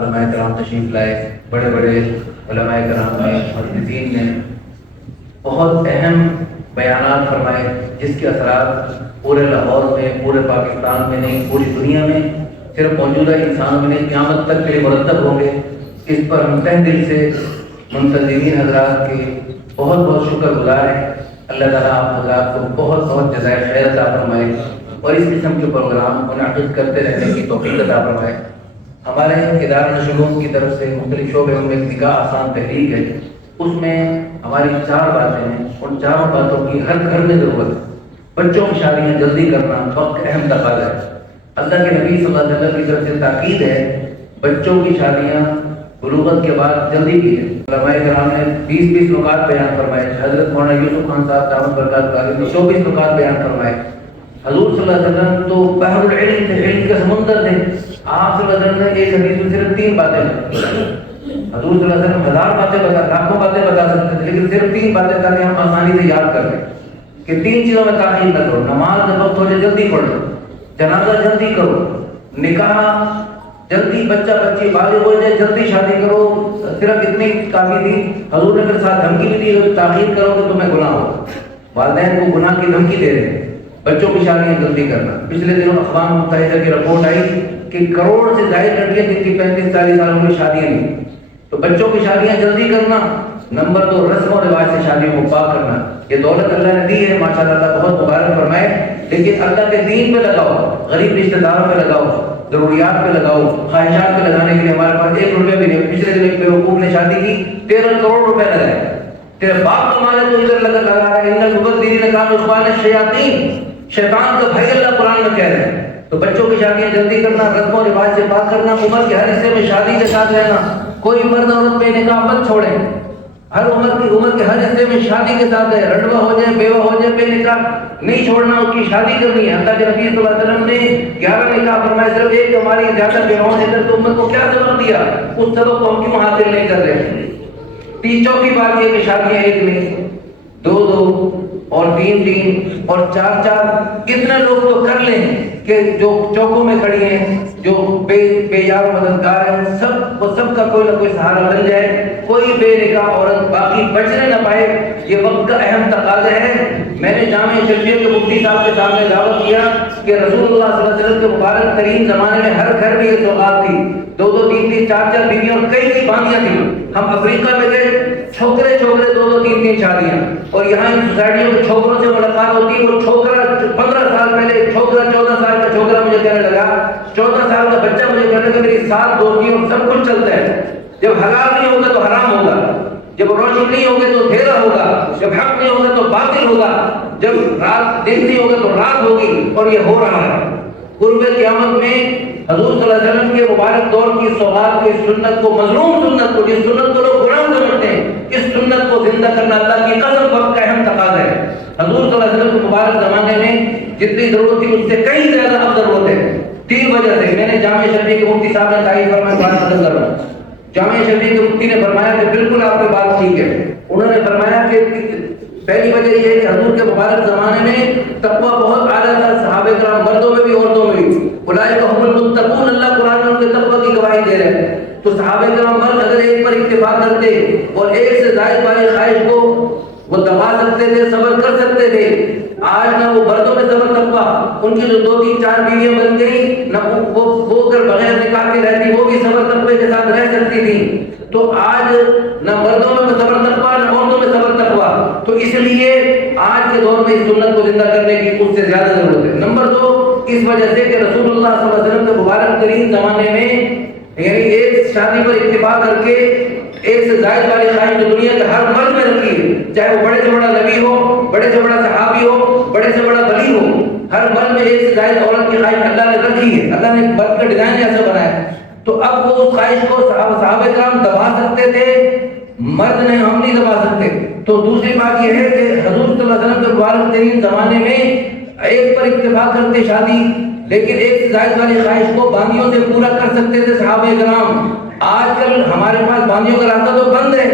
علماء کرام تشریف لائے، بڑے بڑے علماء کرام نے، محدثین نے بہت اہم بیانات فرمائے جس کے اثرات پورے لاہور میں، پورے پاکستان میں نہیں، پوری دنیا میں، صرف موجودہ انسانوں میں نہیں، قیامت تک کے لیے مرتب ہوں گے۔ اس پر ہم تہ دل سے منتظمین حضرات کے بہت بہت شکر گزار ہیں۔ اللہ تعالیٰ آپ حضرات کو بہت بہت جزائے خیر عطا فرمائے اور اس قسم کے پروگرام منعقد کرتے رہنے کی توفیق عطا فرمائے۔ ہمارے ادارہ نشریات کی طرف سے مختلف شعبوں میں ایک نکاح آسان تحریک ہے، اس میں ہماری 4 باتیں ہیں، ان 4 باتوں کی ہر گھر میں ضرورت ہے۔ بچوں کی شادیاں جلدی کرنا وقت اہم تقاضا ہے۔ اللہ کے نبی صلی اللہ علیہ وسلم کی طرف سے تاکید ہے بچوں کی شادیاں بلوغت کے بعد جلدی کی ہے۔ علماء کرام نے 20 نکات بیان فرمائے۔ حضرت مولانا یوسف خان صاحب دامت برکات عالیہ نے 24 نکات بیان فرمائے۔ حضور صلی اللہ علیہ وسلم تو بحر العلم تھے، علم کا سمندر تھے۔ آپ صلی اللہ علیہ وسلم نے ایک حدیث میں صرف 3 باتیں بتائیں۔ حضور صلی اللہ علیہ وسلم 1000 باتیں بتا، لاکھوں باتیں بتا سکتے تھے، لیکن صرف 3 باتیں تاکہ ہم آسانی سے یاد کر لیں کہ 3 چیزوں میں تاخیر نہ کرو۔ نماز جب وقت ہو جائے جلدی پڑھ لو، جنازہ جلدی کرو، نکاح جلدی، بچہ بچی بالغ ہو جائے جلدی شادی کرو۔ صرف اتنی کافی تھی۔ حضور نے پھر ساتھ دھمکی بھی دی، اگر تاخیر کرو گے تمہیں گناہ ہو۔ والدین کو گناہ کی دھمکی دے رہے ہیں، بچوں کی شادیاں جلدی کرنا۔ پچھلے دنوں اقوام متحدہ کی رپورٹ آئی کہ کروڑ سے زائد لڑکیاں جن کی 35-40 سالوں میں شادیاں نہیں۔ تو بچوں کی شادیاں جلدی کرنا۔ نمبر 2، رسم و رواج سے شادیوں کو پاک کرنا۔ یہ دولت اللہ نے دی ہے، ماشاء اللہ بہت مبارک فرمائے، لیکن اللہ کے دین پہ لگاؤ، غریب رشتہ داروں پہ لگاؤ، ضروریات پہ لگاؤ۔ خواہشات پہ لگانے کے لیے ہمارے پاس 1 روپیہ بھی نہیں۔ پچھلے دن ایک بیوقوف نے شادی کی، 13 کروڑ روپے لگائے۔ تیرے باپ تمہارے تو ادھر لگا رہا ہے، ان المبذرین کانوا اخوان الشیاطین، شیطان کا بھائی اللہ قرآن میں کہہ رہے ہیں۔ تو بچوں کی شادیاں جلدی کرنا، رسم و رواج سے پاک کرنا، عمر کے ہر حصے میں شادی کے ساتھ رہنا۔ کوئی مرد عورت بے نکاح مت چھوڑیں، ہر عمر کے ہر حصے میں شادی کے ساتھ ہے۔ رڈوا ہو جائے، بیوہ ہو جائے، بے نکاح نہیں چھوڑنا، اس کی شادی کرنی ہے۔ اللہ کے نبی صلی اللہ علیہ وسلم نے 11 نکاح فرمائے، صرف ایک ہماری زیادہ بیواؤں نے تو امت کو کیا سبق دیا، اس سبق کو ہم کیوں حاصل نہیں کر رہے۔ 3 بات یہ کہ شادیاں 1 نہیں، 2 اور 3 اور 4 کتنے لوگ تو کر لیں کہ جو چوکوں میں کھڑی ہیں، جو بے یار و مددگار ہیں، سب کا کوئی نہ کوئی سہارا بن جائے، کوئی بے نکاح عورت باقی بچنے نہ پائے۔ یہ وقت کا اہم تقاضا ہے۔ میں نے جامع شرعیہ کے مفتی صاحب کے سامنے دعوت کیا کہ رسول اللہ صلی اللہ علیہ وسلم کے مبارک ترین زمانے میں ہر گھر میں یہ سوغات تھی، 2 3 4 بیویاں اور کئی باندیاں تھیں۔ ہم افریقہ میں گئے، چھوکرے 2 3 شادیاں، اور یہاں ان سوسائٹیوں کے چھوکروں سے ملاقات ہوتی ہے۔ وہ چھوکرا 15 سال پہلے، چھوکرا 14 سال کا چھوکرا مجھے کہنے لگا، 14 سال کا بچہ مجھے کہنے لگا میری 7 دوستیوں اور سب کچھ چلتا ہے، جب حلال نہیں ہوگا تو حرام ہوگا، جب روشن نہیں ہوگا تو اندھیرا ہوگا، جب حق نہیں ہوگا تو باطل ہوگا، جب رات دن نہیں ہوگا تو رات ہوگی، اور یہ ہو رہا ہے۔ قرب قیامت میں حضور صلی اللہ علیہ وسلم کے مبارک دور کی سوغات کی سنت کو، مظلوم سنت کو، جس سنت کو لوگ غلام سمجھتے ہیں، اس سنت کو زندہ کرنا اللہ کی قسم وقت کا اہم تقاضا ہے۔ حضور صلی اللہ علیہ وسلم کے مبارک زمانے میں جتنی ضرورت تھی اس سے کئی زیادہ اب ضرورت ہے۔ 3 وجہ سے میں نے جامع شرعیہ کے مفتی صاحب نے تعریف فرمایا، بات ختم کر رہا ہوں۔ جامع شرعیہ کے مفتی نے فرمایا کہ بالکل آپ کی بات ٹھیک ہے۔ انہوں نے فرمایا کہ پہلی وجہ یہ ہے کہ حضور کے مبارک زمانے میں تقویٰ بہت اعلیٰ تھا، صحابہ کرام مردوں میں بھی عورتوں میں بھی، اولئک هم المتقون، اللہ قرآن میں ان کے تقویٰ کی گواہی دے رہے ہیں۔ تو صحابہ کرام مرد اگر ایک پر اکتفا کرتے اور ایک سے زائد والی خواہش کو وہ دبا سکتے تھے، صبر کر سکتے تھے۔ آج نہ وہ مردوں میں صبر تقویٰ، ان کی جو 2 3 4 بیویاں بن گئی، نہ وہ اگر بغیر نکاح کے رہتی وہ بھی صبر تقوی کے ساتھ رہ سکتی تھی۔ تو آج نہ مردوں میں صبر تقویٰ نہ عورتوں میں صبر تقویٰ، تو اس لیے آج کے دور میں اس سنت کو زندہ کرنے کی اس سے زیادہ ضرورت ہے۔ نمبر 2، اس وجہ سے کہ رسول اللہ صلی اللہ علیہ وسلم کے مبارک ترین زمانے میں یعنی ایک شادی پر اتفاق کر کے ایک سے زائد والی خواہش جو دنیا کے ہر مرد میں رکھی ہے، چاہے وہ بڑے سے بڑا نبی ہو، بڑے سے بڑا صحابی ہو، بڑے سے بڑا ولی ہو، ہر مرد میں ایک سے زائد عورت کی خواہش اللہ نے رکھی ہے۔ اللہ نے مرد کا ڈیزائن ایسا بنایا ہے، تو اب وہ اس خواہش کو صحابہ کرام دبا سکتے تھے، مرد نے ہم نہیں دبا سکتے۔ تو دوسری بات یہ ہے کہ حضور صلی اللہ علیہ وسلم کے مبارک ترین زمانے میں ایک پر اتفاق کرتے شادی، لیکن ایک سے زائد والی خواہش کو باندیوں سے پورا کر سکتے تھے صحابہ کرام۔ آج کل ہمارے پاس باندیوں کا راستہ تو بند ہے،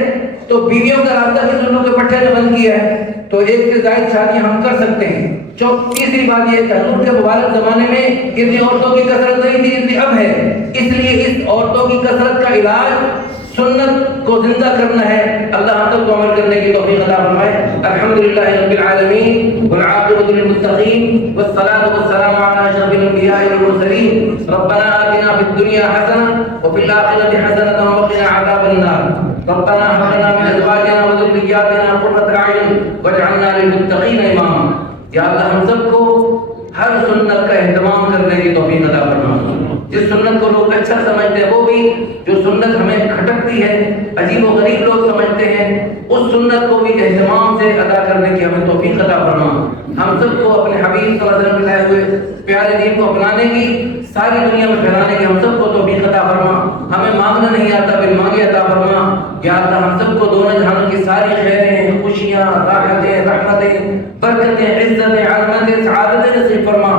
تو بیویوں کا راستہ کس لوگوں کے پٹھے نے بند کیا ہے؟ تو ایک سے زائد شادی ہم کر سکتے ہیں۔ تیسری بات یہ ہے کہ حضور کے مبارک زمانے میں اتنی عورتوں کی کثرت نہیں تھی اتنی اب ہے، اس لیے اس عورتوں کی کثرت کا علاج سنت کو زندہ کرنا ہے۔ اللہ ہم سب کو عمل کرنے کی توفیق عطا فرمائے۔ الحمدللہ رب العالمین والعاقبۃ للمتقین والصلاۃ والسلام علی اشرف الانبیاء والمرسلین۔ ربنا آتنا فی الدنیا حسنہ وفی الآخرۃ حسنہ وقنا عذاب النار۔ ربنا هب لنا من ازواجنا وذرياتنا قرۃ اعین واجعلنا للمتقین اماما۔ یا اللہ ہم سب کو ہر سنت کا اہتمام کرنے کی توفیق عطا فرما۔ جس سنت کو لوگ اچھا سمجھتے ہیں وہ بھی، جو سنت ہمیں کھٹکتی ہے، عجیب و غریب لوگ سمجھتے ہیں، اس سنت کو بھی اہتمام سے ادا کرنے کی ہمیں توفیق عطا فرما۔ ہم سب کو اپنے حبیب صلی اللہ علیہ وسلم کے لائے ہوئے پیارے دین کو اپنانے کی، ساری دنیا میں پھیلانے کی ہم سب کو توفیق عطا فرما۔ ہمیں مانگنا نہیں آتا بل مانگے عطا فرما۔ یا اللہ ہم سب کو دونوں جہانوں کی ساری خیریں، خوشیاں، راحتیں، رحمتیں، برکتیں، عزتیں، عظمتیں، سعادتیں نصیب فرما۔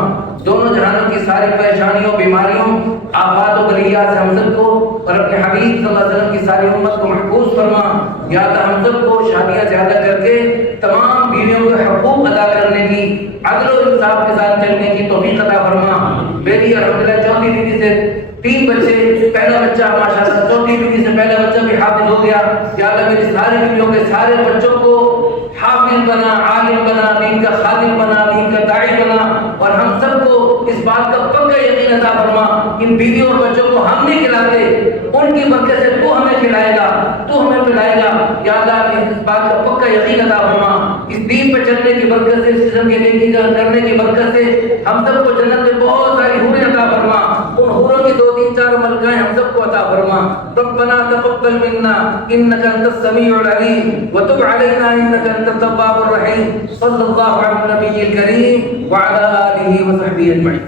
دونوں جہانوں کی ساری پریشانیوں، بیماریوں، آفات و بلیات سے ہم سب کو اور اپنے حبیب صلی اللہ علیہ وسلم کی ساری امت کو محفوظ فرما۔ یا اللہ ہم سب کو شادیاں زیادہ کر کے تمام بیویوں کے حقوق ادا کرنے کی، عدل و انصاف کے ساتھ چلنے کی توفیق عطا فرما۔ میری الحمدللہ چوتھی بیوی سے 3 بچے، پہلا بچہ ماشاءاللہ چوتھی بیوی سے پہلا بچہ بھی حافظ ہو گیا۔ یا اللہ میری ساری بیویوں کے سارے بچوں کو حافظ بنا، عالم بنا، دین کا خادم بنا، دین کا داعی بنا، اور ہم سب کو اس بات کا پکا یقین عطا فرما ان بیویوں اور بچوں کو ہم نہیں کھلاتے، ان کی برکت سے تو ہمیں کھلائے گا، تو ہمیں پلائے گا۔ یا اللہ اس بات کا پکا یقین عطا فرما، اس دین پہ چلنے کی برکت سے، اس قسم کے نیکی کرنے کی برکت سے ہم سب کو جنت میں بہت ساری حوریں عطا فرما۔ ان حوروں کی 2 3 4 ملکائیں ہم سب کو عطا فرما۔ ربنا تقبل منا انك انت السميع العليم وتب علينا انك انت التواب الرحيم۔ صلی اللہ علی النبی الکریم وعلى آلہ وصحبہ اجمعین۔